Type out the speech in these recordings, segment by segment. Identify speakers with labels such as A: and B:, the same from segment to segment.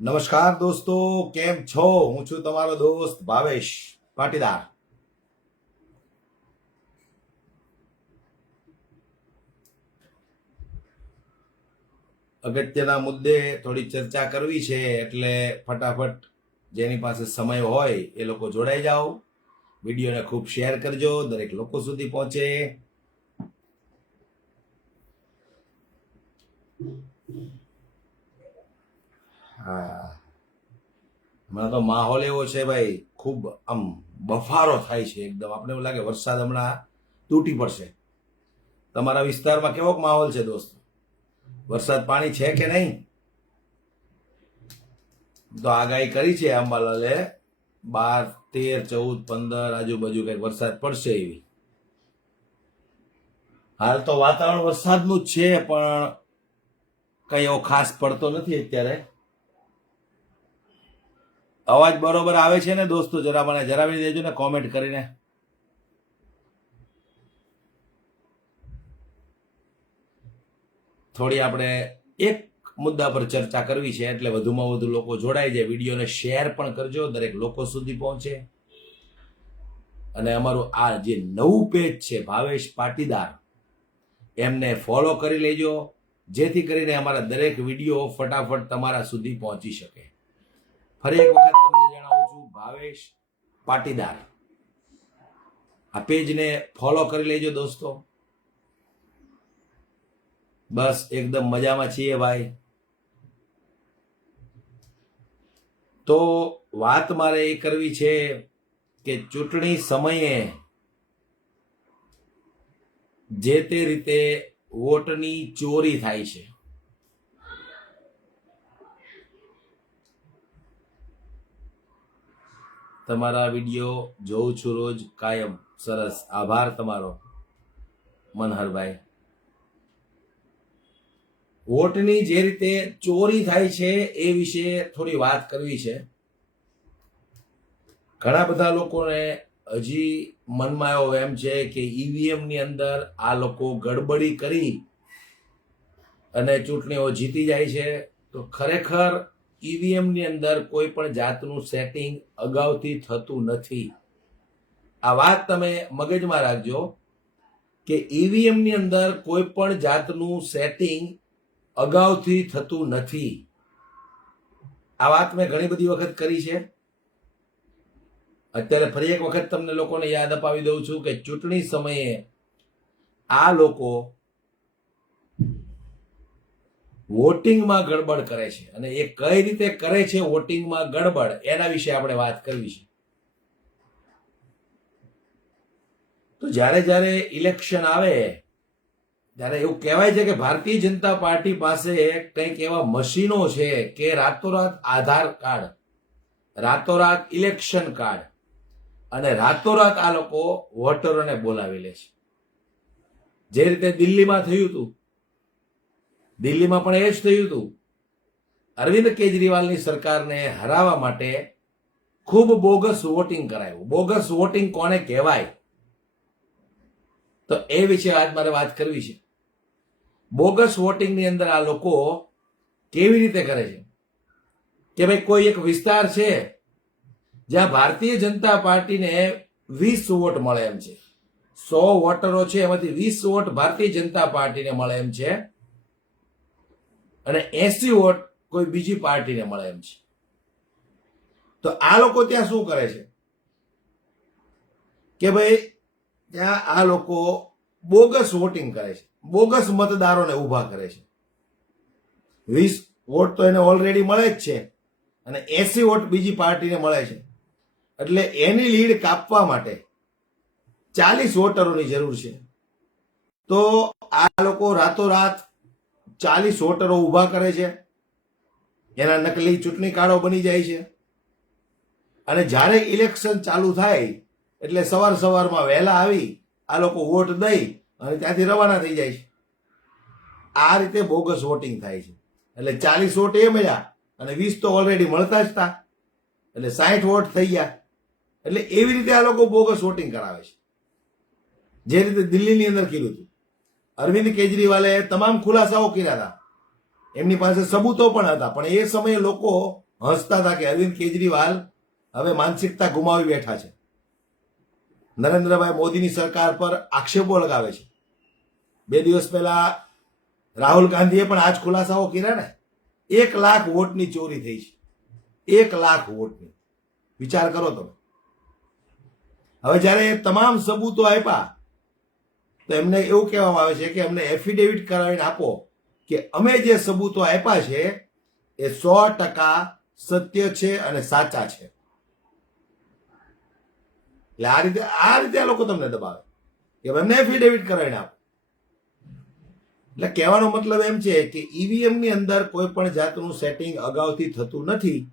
A: નમસ્કાર દોસ્તો, કેમ છો? હું છું તમારો દોસ્ત ભાવેશ પાટીદાર. અગત્યના મુદ્દે થોડી ચર્ચા કરવી છે, એટલે ફટાફટ જેની પાસે સમય હોય એ લોકો જોડાઈ જાઓ. વિડીયોને ખૂબ શેર કરજો, દરેક લોકો સુધી પહોંચે. હમણાં તો માહોલ એવો છે ભાઈ, ખૂબ આમ બફારો થાય છે એકદમ. આપણે એવું લાગે વરસાદ હમણાં તૂટી પડશે. તમારા વિસ્તારમાં કેવો માહોલ છે દોસ્તો? વરસાદ પાણી છે કે નહીં? તો આગાહી કરી છે અંબાલાલે, બાર, તેર, ચૌદ, પંદર, આજુબાજુ કંઈક વરસાદ પડશે એવી. હાલ તો વાતાવરણ વરસાદનું જ છે, પણ કઈ એવો ખાસ પડતો નથી અત્યારે. અવાજ બરોબર આવે છે ને દોસ્તો, જરા મને જણાવી દેજો ને કોમેન્ટ કરીને. થોડી આપણે એક મુદ્દા પર ચર્ચા કરવી છે, એટલે વધુમાં વધુ લોકો જોડાઈ જાય. વિડીયોને શેર પણ કરજો, દરેક લોકો સુધી પહોંચે. અને અમારું આ જે નવું પેજ છે, ભાવેશ પાટીદાર, એમને ફોલો કરી લેજો. જેથી કરીને અમારા દરેક વીડિયો ફટાફટ તમારા સુધી પહોંચી શકે. ફરી એક વખત તમને જણાવું છું, ભાવેશ પાટીદાર. આ પેજને ફોલો કરી લેજો દોસ્તો. બસ, એકદમ મજામાં છીએ ભાઈ. તો વાત મારે એ કરવી છે કે ચૂંટણી સમયે જે તે રીતે વોટની ચોરી થાય છે. તમારા વીડિયો જોઉં છું રોજ કાયમ. સરસ. આભાર તમારો, મનહરભાઈ. વોટની જે રીતે ચોરી થાય છે એ વિશે થોડી વાત કરવી છે. ઘણા બધા લોકોને હજી મનમાં એવો એમ છે કે ઈવીએમની અંદર આ લોકો ગડબડી કરી અને ચૂંટણીઓ જીતી જાય છે. તો ખરેખર ઈવીએમની અંદર કોઈ પણ જાતનું સેટિંગ અગાઉથી થતું નથી. આ વાત તમે મગજમાં રાખજો કે ઈવીએમની અંદર કોઈ પણ જાતનું સેટિંગ અગાઉથી થતું નથી. આ વાત મેં ઘણી બધી વખત કરી છે. અત્યારે ફરી એક વખત તમને લોકોને યાદ અપાવી દઉં છું કે ચૂંટણી સમયે આ લોકો વોટિંગમાં ગડબડ કરે છે. અને એ કઈ રીતે કરે છે વોટિંગમાં ગડબડ, એના વિશે આપણે વાત કરવી છે. તો જ્યારે જ્યારે ઇલેક્શન આવે, ત્યારે એવું કહેવાય છે કે ભારતીય જનતા પાર્ટી પાસે કંઈક એવા મશીનો છે કે રાતોરાત આધાર કાર્ડ, રાતોરાત ઇલેક્શન કાર્ડ અને રાતોરાત આ લોકો વોટરોને બોલાવી લે છે. જે રીતે દિલ્હીમાં થયું હતું, દિલ્હીમાં પણ એ જ થયું હતું. અરવિંદ કેજરીવાલની સરકારને હરાવવા માટે ખૂબ બોગસ વોટિંગ કરાયું. બોગસ વોટિંગ કોને કહેવાય? તો એ વિશે આજ મારે વાત કરવી છે. બોગસ વોટિંગની અંદર આ લોકો કેવી રીતે કરે છે? કે ભાઈ કોઈ એક વિસ્તાર છે જ્યાં ભારતીય જનતા પાર્ટીને વીસ વોટ મળે એમ છે. સો વોટરો છે, એમાંથી વીસ વોટ ભારતીય જનતા પાર્ટીને મળે એમ છે. અને એસી વોટ કોઈ બીજી પાર્ટીને મળે એમ છે. તો આ લોકો ત્યાં શું કરે છે? કે ભાઈ, ત્યાં આ લોકો બોગસ વોટિંગ કરે છે. બોગસ મતદારોને ઊભા કરે છે. વીસ વોટ તો એને ઓલરેડી મળે જ છે. અને એસી વોટ બીજી પાર્ટીને મળે છે. એટલે એની લીડ કાપવા માટે ચાલીસ વોટરોની જરૂર છે. તો આ લોકો રાતોરાત ચાલીસ વોટરો ઊભા કરે છે. એના નકલી ચૂંટણી કાર્ડો બની જાય છે. અને જ્યારે ઇલેક્શન ચાલુ થાય, એટલે સવાર સવારમાં વહેલા આવી, આ લોકો વોટ દઈ અને ત્યાંથી રવાના થઈ જાય છે. આ રીતે બોગસ વોટિંગ થાય છે. એટલે ચાલીસ વોટ એ મળ્યા અને વીસ તો ઓલરેડી મળતા જ હતા. એટલે સાઠ વોટ થઈ ગયા. એટલે એવી રીતે આ લોકો બોગસ વોટિંગ કરાવે છે. જે રીતે દિલ્હીની અંદર કીધું હતું. અરવિંદ કેજરીવાલે તમામ ખુલાસાઓ કર્યા હતા. એમની પાસે સબૂતો પણ હતા, પણ એ સમયે લોકો હસતા હતા કે અરવિંદ કેજરીવાલ હવે માનસિકતા ગુમાવી બેઠા છે. નરેન્દ્રભાઈ મોદીની સરકાર પર આક્ષેપો લગાવે છે. બે દિવસ પહેલા રાહુલ ગાંધીએ પણ આજ ખુલાસાઓ કર્યા ને. એક લાખ વોટની ચોરી થઈ છે. એક લાખ વોટની. વિચાર કરો તમે. હવે જ્યારે એ તમામ સબૂતો આપ્યા, તો એમને એવું કહેવામાં આવે છે કે એમને એફિડેવિટ કરાવીને આપો કે અમે જે સબૂતો આપ્યા છે, એ સો ટકા સત્ય છે અને સાચા છે. એટલે આ રીતે આ રીતે આ લોકો તમને દબાવે. કે અમને એફિડેવિટ કરાવીને આપો. એટલે કહેવાનો મતલબ એમ છે કે ઈવીએમની અંદર કોઈ પણ જાતનું સેટિંગ અગાઉથી થતું નથી.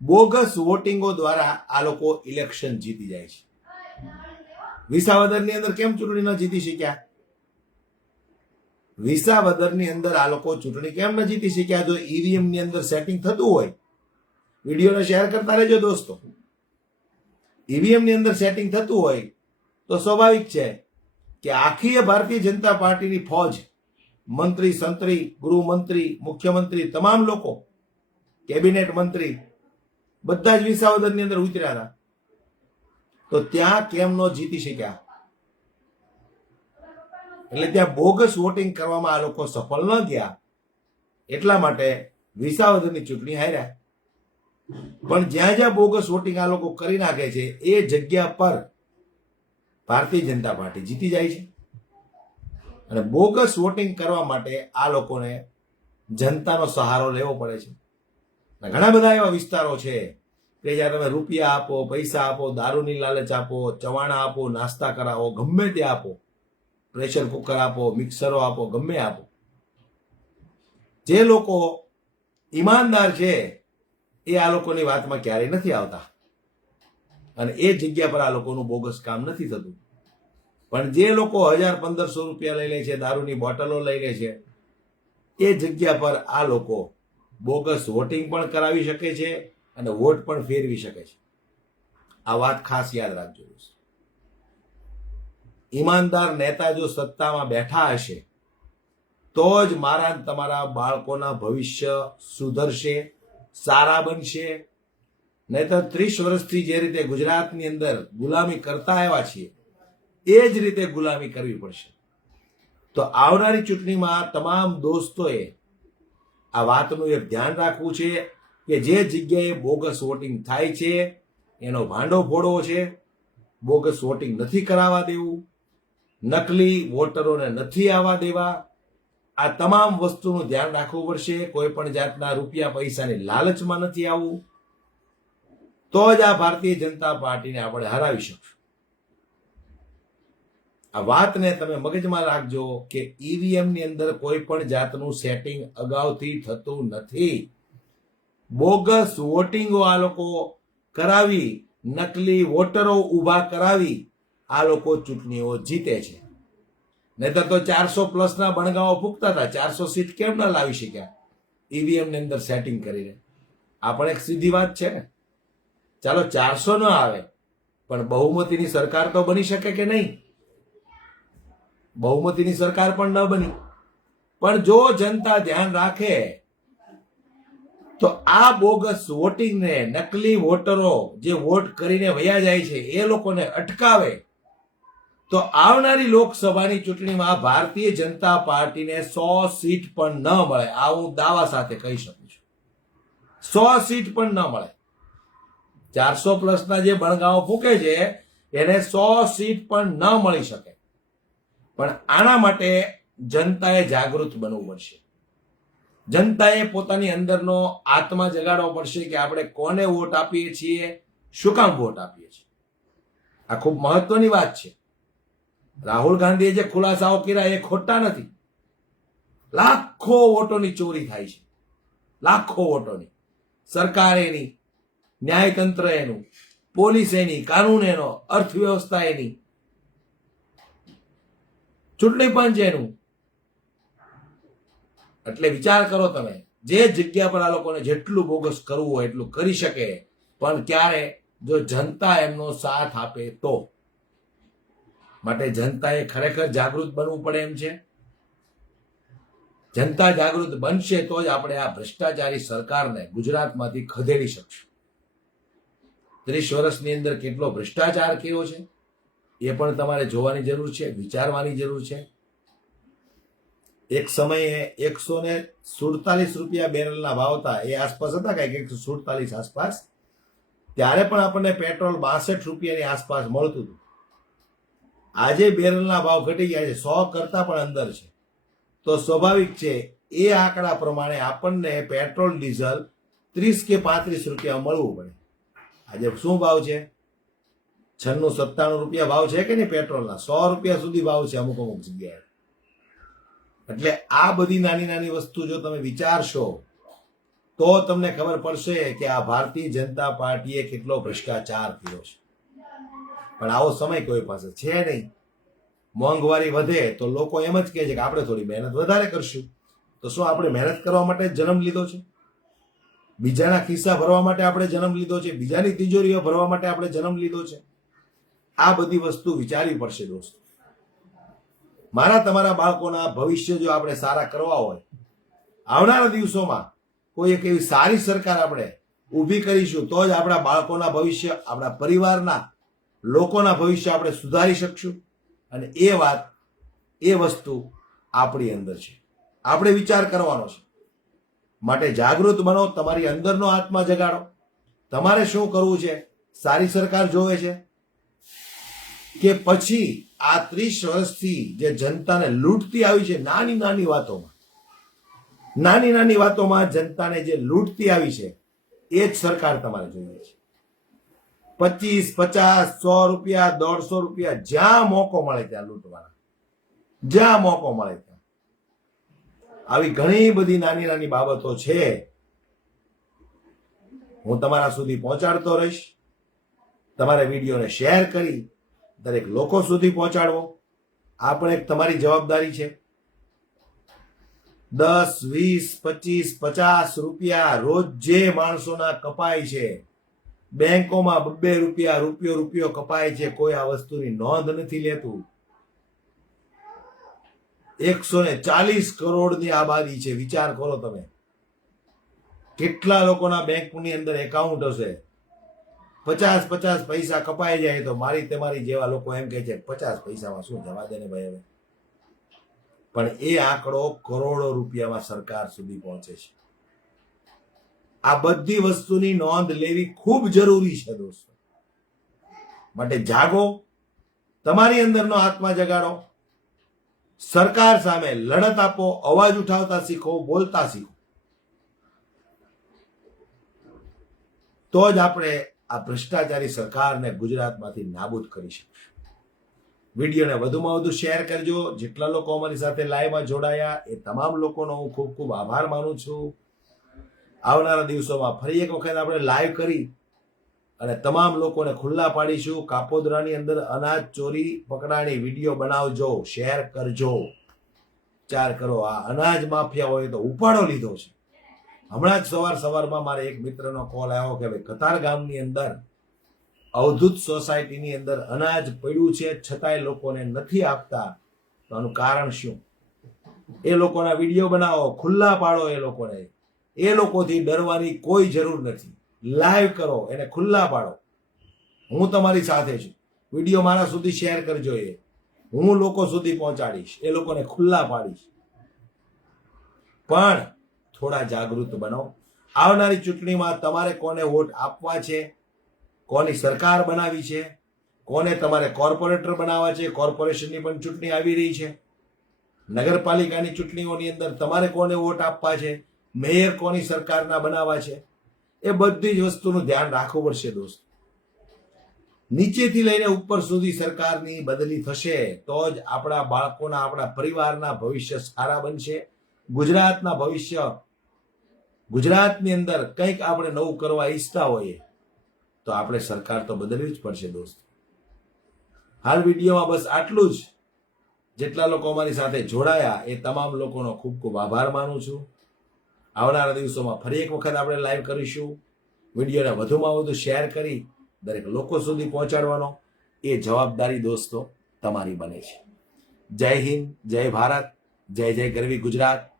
A: બોગસ વોટિંગો દ્વારા આ લોકો ઇલેક્શન જીતી જાય છે. વિસાવદરની અંદર કેમ ચૂંટણી ન જીતી શક્યા? વિસાવદરની અંદર આ લોકો ચૂંટણી કેમ ન જીતી શક્યા? જો ઈવીએમની અંદર સેટિંગ થતું હોય, વિડીયોને શેર કરતા રહેજો દોસ્તો. ઈવીએમની અંદર સેટિંગ થતું હોય, તો સ્વાભાવિક છે કે આખી ભારતીય જનતા પાર્ટીની ફોજ, મંત્રી, સંત્રી, ગૃહમંત્રી, મુખ્યમંત્રી, તમામ લોકો, કેબિનેટ મંત્રી, બધા જ વિસાવદરની અંદર ઉતર્યા હતા. તો ત્યાં કેમ ન જીતી શક્યા? એટલે ત્યાં બોગસ વોટિંગ કરવામાં આ લોકો સફળ ન ગયા. એટલા માટે વિસાવદરની ચૂંટણી હાર્યા. પણ જ્યાં જ્યાં બોગસ વોટિંગ આ લોકો કરી નાખે છે, એ જગ્યા પર ભારતીય જનતા પાર્ટી જીતી જાય છે. અને બોગસ વોટિંગ કરવા માટે આ લોકોને જનતાનો સહારો લેવો પડે છે. ઘણા બધા એવા વિસ્તારો છે કે જ્યાં તમે રૂપિયા આપો, પૈસા આપો, દારૂની લાલચ આપો, ચવાણા આપો, નાસ્તા કરાવો, ગમે તે આપો, પ્રેશર કુકર આપો, મિક્સરો આપો, ગમે આપો. જે લોકો ઈમાનદાર છે, એ આ લોકોની વાતમાં ક્યારેય નથી આવતા. અને એ જગ્યા પર આ લોકોનું બોગસ કામ નથી થતું. પણ જે લોકો હજાર પંદરસો રૂપિયા લઈ લે છે, દારૂની બોટલો લઈ લે છે, એ જગ્યા પર આ લોકો બોગસ વોટિંગ પણ કરાવી શકે છે અને વોટ પણ ફેરવી શકે છે. આ વાત ખાસ યાદ રાખજો. ઈમાનદાર નેતા જો સત્તામાં બેઠા હશે, તો જ મારા તમારા બાળકોના ભવિષ્ય સુધરશે, સારા બનશે. નહીતર ત્રીસ વર્ષથી જે રીતે ગુજરાતની અંદર ગુલામી કરતા આવ્યા છીએ, એ જ રીતે ગુલામી કરવી પડશે. તો આવનારી ચૂંટણીમાં તમામ દોસ્તોએ આ વાતનું એક ધ્યાન રાખવું છે. કે જે જગ્યાએ બોગસ વોટિંગ થાય છે, એનો ભાંડો ફોડવો છે, બોગસ વોટિંગ નથી કરાવવા દેવું, નકલી વોટરોને નથી આવવા દેવા. આ તમામ વસ્તુનું ધ્યાન રાખવું પડશે, કોઈ પણ જાતના રૂપિયા પૈસાની લાલચમાં નથી આવવું. તો જ આ ભારતીય જનતા પાર્ટીને આપણે હરાવી શકશું આ વાતને તમે મગજમાં રાખજો કે ઈવીએમની અંદર કોઈ પણ જાતનું સેટિંગ અગાઉથી થતું નથી. બોગસ વોટિંગો આ લોકો કરાવી, નકલી વોટરો ઊભા કરાવી, આ લોકો ચૂંટણીઓ જીતે છે. નહીતર તો ચારસો પ્લસના બણગાઓ ફૂકતા હતા, ચારસો સીટ કેમ ના લાવી શક્યા? ઈવીએમની અંદર સેટિંગ કરીને. આ પણ એક સીધી વાત છે ને. ચાલો ચારસો ન આવે, પણ બહુમતીની સરકાર તો બની શકે કે નહીં? બહુમતીની સરકાર પણ ન બની. પણ જો જનતા ધ્યાન રાખે તો આ બોગસ વોટિંગને નકલી વોટરો જે વોટ કરીને વયા જાય છે, એ લોકોને અટકાવે. તો આવનારી લોકસભાની ચૂંટણીમાં ભારતીય જનતા પાર્ટીને સો સીટ પણ ન મળે. આ હું દાવા સાથે કહી શકું છું. સો સીટ પણ ન મળે. ચારસો પ્લસના જે બણગાઓ ફૂકે છે, એને સો સીટ પણ ન મળી શકે. પણ આના માટે જનતાએ જાગૃત બનવું પડશે. જનતાએ પોતાની અંદરનો આત્મા જગાડવો પડશે કે આપણે કોને વોટ આપીએ છીએ, શું કામ વોટ આપીએ છીએ? આ ખૂબ મહત્વની વાત છે. રાહુલ ગાંધીએ જે ખુલાસાઓ કર્યા એ ખોટા નથી. લાખો વોટોની ચોરી થાય છે. લાખો વોટોની. સરકાર એની, ન્યાયતંત્ર એનું, પોલીસ એની, કાનૂન એનો, અર્થવ્યવસ્થા એની, ચૂંટણી પંચ એનું એટલે વિચાર કરો તમે, જે જગ્યા પર આ લોકોને જેટલું બોગસ કરવું હોય એટલું કરી શકે, પણ ક્યારે જો જનતા એમનો સાથ આપે તો? માટે જનતાએ ખરેખર જાગૃત બનવું પડે એમ છે? જનતા જાગૃત બનશે તો જ આપણે આ ભ્રષ્ટાચારી સરકારને ગુજરાતમાંથી ખદેડી શકશું. ત્રીસ વર્ષની અંદર કેટલો ભ્રષ્ટાચાર કર્યો છે? એ પણ તમારે જોવાની જરૂર છે, વિચારવાની જરૂર છે. એક સમયે એકસો ને સુડતાલીસ રૂપિયા બેરલના ભાવ હતા એ આસપાસ હતા કંઈક એકસો સુડતાલીસ આસપાસ, ત્યારે પણ આપણને પેટ્રોલ બાસઠ રૂપિયાની આસપાસ મળતું હતું. આજે બેરલના ભાવ ઘટી ગયા છે, સો કરતા પણ અંદર છે. તો સ્વાભાવિક છે, એ આંકડા પ્રમાણે આપણને પેટ્રોલ, ડીઝલ ત્રીસ કે પાંત્રીસ રૂપિયા મળવું પડે. આજે શું ભાવ છે? છન્નું, સત્તાણું રૂપિયા ભાવ છે કે નહીં પેટ્રોલના? સો રૂપિયા સુધી ભાવ છે અમુક અમુક જગ્યાએ. એટલે આ બધી નાની નાની વસ્તુ જો તમે વિચારશો, તો તમને ખબર પડશે કે આ ભારતીય જનતા પાર્ટીએ કેટલો ભ્રષ્ટાચાર કર્યો છે. પણ આવો સમય કોઈ પાસે છે નહીં. મોંઘવારી વધે તો લોકો એમ જ કહે છે કે આપણે થોડી મહેનત વધારે કરશું. તો શું આપણે મહેનત કરવા માટે જન્મ લીધો છે? બીજાના ખિસ્સા ભરવા માટે આપણે જન્મ લીધો છે? બીજાની તિજોરીઓ ભરવા માટે આપણે જન્મ લીધો છે? આ બધી વસ્તુ વિચારવી પડશે દોસ્તો. મારા તમારા બાળકોના ભવિષ્ય જો આપણે સારા કરવા હોય, આવનારા દિવસોમાં કોઈ એક એવી સારી સરકાર આપણે ઊભી કરીશું, તો જ આપણા બાળકોના ભવિષ્ય, આપણા પરિવારના લોકોના ભવિષ્ય આપણે સુધારી શકશું. અને એ વાત, એ વસ્તુ આપણી અંદર છે. આપણે વિચાર કરવાનો છે. માટે જાગૃત બનો, તમારી અંદરનો આત્મા જગાડો. તમારે શું કરવું છે? સારી સરકાર જોવે છે કે પછી આ ત્રીસ વર્ષથી જે જનતાને લૂંટતી આવી છે નાની નાની વાતોમાં, નાની નાની વાતોમાં જનતાને જે લૂંટતી આવી છે, એ જ સરકાર તમારે જોઈએ છે. પચીસ, પચાસ, સો રૂપિયા, દોઢસો રૂપિયા જ્યાં મોકો મળે ત્યાં લૂંટવાના. જ્યાં મોકો મળે ત્યાં. આવી ઘણી બધી નાની નાની બાબતો છે. હું તમારા સુધી પહોંચાડતો રહીશ. તમારે વિડીયોને શેર કરી દરેક લોકો સુધી પહોંચાડવો. આ પણ એક તમારી જવાબદારી છે. દસ, વીસ, પચીસ, પચાસ રૂપિયા રોજ જે માણસોના કપાય છે, બેંકોમાં બબ્બે રૂપિયા, રૂપિયો રૂપિયો કપાય છે, કોઈ આ વસ્તુની નોંધ નથી લેતું. એકસો ને ચાલીસ કરોડની આબાદી છે, વિચાર કરો તમે. કેટલા લોકોના બેંકની અંદર એકાઉન્ટ હશે? પચાસ પચાસ પૈસા કપાઈ જાય તો મારી તમારી જેવા લોકો એમ કહે છે, પચાસ પૈસામાં શું જવા દે ને ભાઈ હવે? પણ એ આંકડો કરોડો રૂપિયામાં સરકાર સુધી પહોંચે છે. આ બધી વસ્તુની નોંધ લેવી ખૂબ જરૂરી છે દોસ્તો. માટે જાગો, તમારી અંદરનો આત્મા જગાડો, સરકાર સામે લડત આપો, અવાજ ઉઠાવતા શીખો, બોલતા શીખો. તો જ આપણે આ ભ્રષ્ટાચારી સરકારને ગુજરાતમાંથી નાબૂદ કરી શકીશું. વિડીયોને વધુમાં વધુ શેર કરજો. જેટલા લોકો અમારી સાથે લાઈવમાં જોડાયા, એ તમામ લોકોનો હું ખૂબ ખૂબ આભાર માનું છું. આવનારા દિવસોમાં ફરી એક વખત આપણે લાઈવ કરી અને તમામ લોકોને ખુલ્લા પાડીશું. કાપોદરાની અંદર અનાજ ચોરી પકડાણી વીડિયો બનાવજો. શેર કરજો. ચાર કરો. આ અનાજ માફિયા હોય તો ઉપાડો લીધો છે. હમણાં જ સવાર સવારમાં મારે એક મિત્રનો કોલ આવ્યો કે ભાઈ, કતાર ગામની અંદર અવધૂત સોસાયટીની અંદર અનાજ પડ્યું છે, છતાંય લોકોને નથી આપતા. તો આનું કારણ શું? એ લોકોના વીડિયો બનાવો, ખુલ્લા પાડો એ લોકોને. એ લોકોથી ડરવાની કોઈ જરૂર નથી. લાઈવ કરો, એને ખુલ્લા પાડો. હું તમારી સાથે છું. વીડિયો મારા સુધી શેર કરજો એ. હું લોકો સુધી પહોંચાડીશ. એ લોકોને ખુલ્લા પાડીશ. પણ થોડા જાગૃત બનો. આવનારી ચૂંટણીમાં તમારે કોને વોટ આપવા છે? કોની સરકાર બનાવી છે? કોને તમારે કોર્પોરેટર બનાવવા છે? કોર્પોરેશનની પણ ચૂંટણી આવી રહી છે. નગરપાલિકાની ચૂંટણીઓની અંદર તમારે કોને વોટ આપવા છે? મેયર કોની સરકારના બનાવવા છે? એ બધી જ વસ્તુનું ધ્યાન રાખવું પડશે દોસ્ત. નીચેથી લઈને ઉપર સુધી સરકારની બદલી થશે તો જ આપણા બાળકોના, આપણા પરિવારના ભવિષ્ય સારા બનશે. ગુજરાતના ભવિષ્ય ગુજરાતની અંદર કંઈક આપણે નવું કરવા ઈચ્છતા હોઈએ, તો આપણે સરકાર તો બદલવી જ પડશે દોસ્ત. હાલ વિડીયોમાં બસ આટલું જ. જેટલા લોકો અમારી સાથે જોડાયા, એ તમામ લોકોનો ખૂબ ખૂબ આભાર માનું છું. આવનારા દિવસોમાં ફરી એક વખત આપણે લાઈવ કરીશું. વિડીયોને વધુમાં વધુ શેર કરી દરેક લોકો સુધી પહોંચાડવાનો એ જવાબદારી દોસ્તો તમારી બને છે. જય હિન્દ, જય ભારત, જય જય ગરવી ગુજરાત.